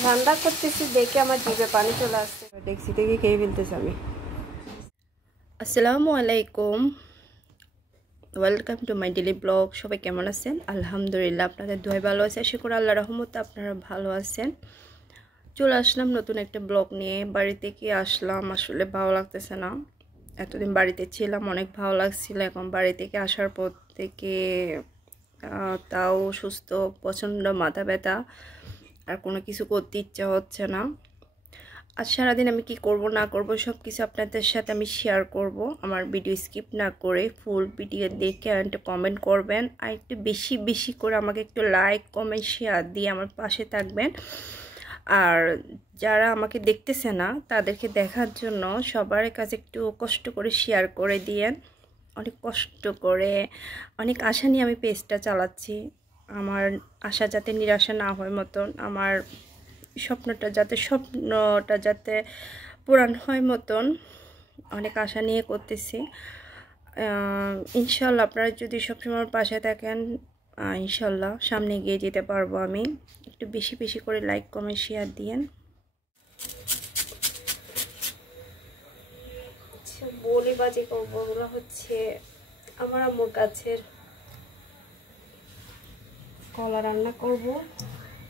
রান্না করতেছি দেখে আমার জিভে পানি চলে আসছে, ডেক্সি থেকে খেয়ে ফেলতেছি আমি। আসসালামু আলাইকুম, welcome to my daily blog. সবাই কেমন আছেন? আলহামদুলিল্লাহ, আপনাদের দোয়ায় ভালো আছে। আশা করি আল্লাহর রহমতে আপনারা ভালো আছেন। চলে আসলাম নতুন একটা ব্লগ নিয়ে। বাড়ি থেকে আসলাম, আসলে ভালো লাগতেছে না। এতদিন বাড়িতে ছিলাম, অনেক ভালো লাগছিল। এখন বাড়ি থেকে আসার পর থেকে তাও সুস্থ, প্রচণ্ড মাথা ব্যথা, আর কোনো কিছু করতে ইচ্ছা হচ্ছে না। আজ সারাদিন আমি কি করব না করব সব কিছু আপনাদের সাথে আমি শেয়ার করব। আমার ভিডিও স্কিপ না করে ফুল ভিডিও দেখে আর একটু কমেন্ট করবেন, আর একটু বেশি বেশি করে আমাকে একটু লাইক কমেন্ট শেয়ার দিয়ে আমার পাশে থাকবেন। আর যারা আমাকে দেখতেছে না তাদেরকে দেখার জন্য সবার কাছে একটু কষ্ট করে শেয়ার করে দিয়েন। অনেক কষ্ট করে, অনেক আশা নিয়ে আমি পেজটা চালাচ্ছি। আমার আশা যাতে নিরাশা না হয় মতন, আমার স্বপ্নটা যাতে পূরণ হয় মতন অনেক আশা নিয়ে করতেছি। ইনশাল্লাহ আপনারা যদি সবসময় পাশে থাকেন, ইনশাল্লাহ সামনে এগিয়ে যেতে পারবো আমি। একটু বেশি বেশি করে লাইক কমেন্ট শেয়ার দিয়েন। বলি বাজি করবো, ওগুলো হচ্ছে আমার আম্মুর গাছের কলা রান্না করব,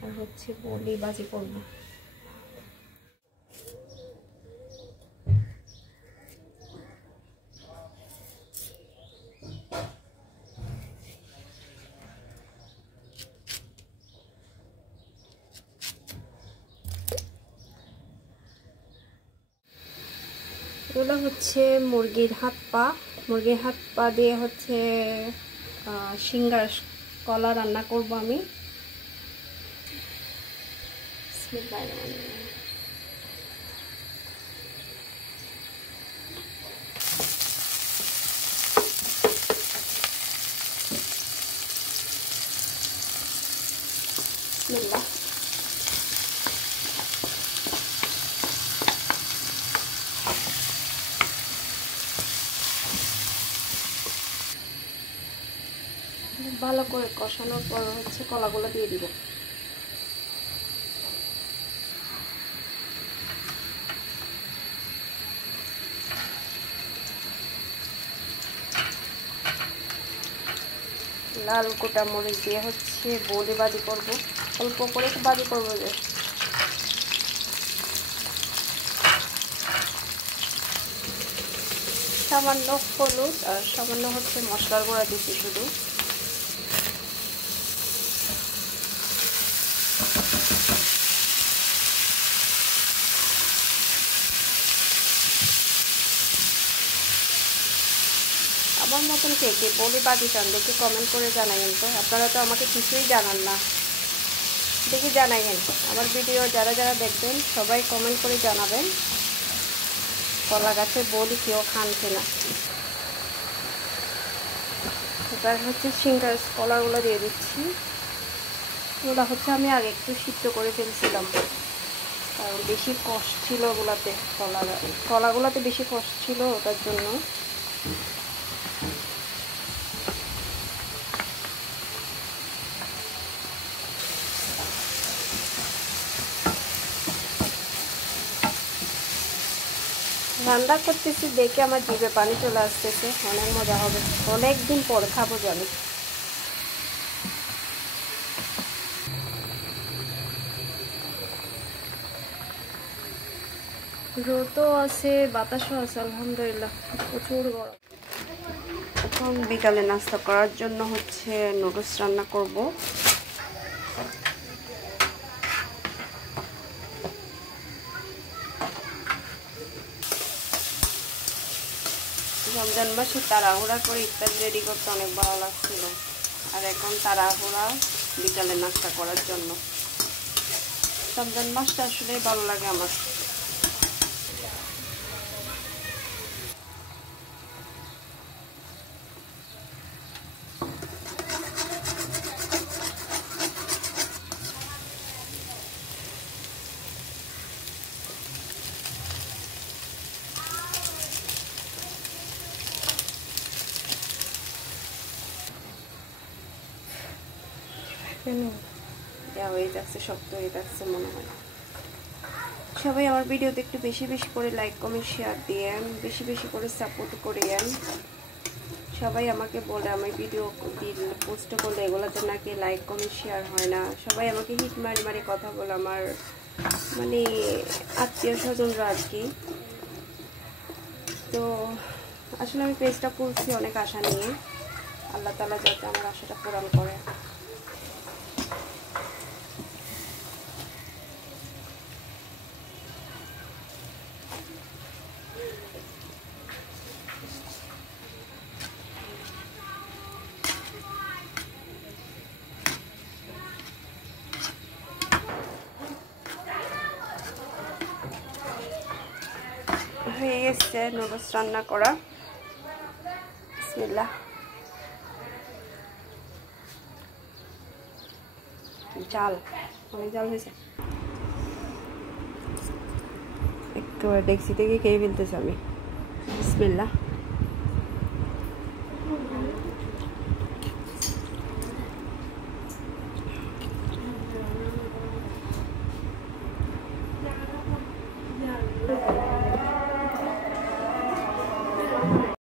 আর হচ্ছে বলি বাজি করব। এগুলো হচ্ছে মুরগির হাত পা দিয়ে হচ্ছে সিঙ্গার কলা রান্না করব আমি। বিসমিল্লাহ। ভালো করে কষানোর পর হচ্ছে কলাগুলো দিয়ে দিব। লাল গোটা মরিচ দিয়ে হচ্ছে বলি বাজি করব, অল্প করে বাজি করব। যে সামান্য হলুদ আর সামান্য হচ্ছে মশলার গুঁড়া দিচ্ছি শুধু। আমার মতন কে কে বলি বাজি চান দেখে কমেন্ট করে জানাইন তো। আপনারা তো আমাকে কিছুই জানান না, দেখে জানাইন। আমার ভিডিও যারা যারা দেখবেন সবাই কমেন্ট করে জানাবেন কলা গাছের বলি কেউ খান কিনা। এবার হচ্ছে সিঙ্গার কলাগুলো দিয়ে দিচ্ছি। ওগুলো হচ্ছে আমি আগে একটু সিদ্ধ করে ফেলছিলাম, কারণ বেশি কষ ছিল ওগুলাতে, কলাগুলোতে বেশি কষ ছিল, ওটার জন্য। রান্না করতেছি দেখে আমার জিভে পানি চলে আসতেছে, অনেক মজা হবে। অনেক দিন পরে খাবো জানি। রোদও আছে, বাতাসও আছে, আলহামদুলিল্লাহ। প্রচুর গরম। এখন বিকালে নাস্তা করার জন্য হচ্ছে নুডলস রান্না করব। রমজান মাসে তাড়াহুড়া করে ইফতার রেডি করতে অনেক ভালো লাগছিল, আর এখন তাড়াহুড়া বিকালে নাস্তা করার জন্য। রমজান মাসটা আসলে ভালো লাগে আমার। কেন হয়ে যাচ্ছে, শক্ত হয়ে যাচ্ছে মনে হয়। সবাই আমার ভিডিওতে একটু বেশি বেশি করে লাইক কমেন্ট শেয়ার দিয়েন, বেশি বেশি করে সাপোর্ট করিয়েন। সবাই আমাকে বলে আমি ভিডিও পোস্ট করলে এগুলোতে নাকি লাইক কমেন্ট শেয়ার হয় না। সবাই আমাকে হিট মারি মারি কথা বলে, আমার মানে আত্মীয় স্বজনরা আর কি। তো আসলে আমি পেজটা খুলছি অনেক আশা নিয়ে, আল্লাহ তাআলা যাতে আমার আশাটা পূরণ করে। হয়ে গেছে নুডলস রান্না করা। বিসমিল্লাহ। জাল অনেক জাল হয়েছে, একটু ডেক্সি থেকে খেয়ে ফেলতেছি আমি। বিসমিল্লাহ।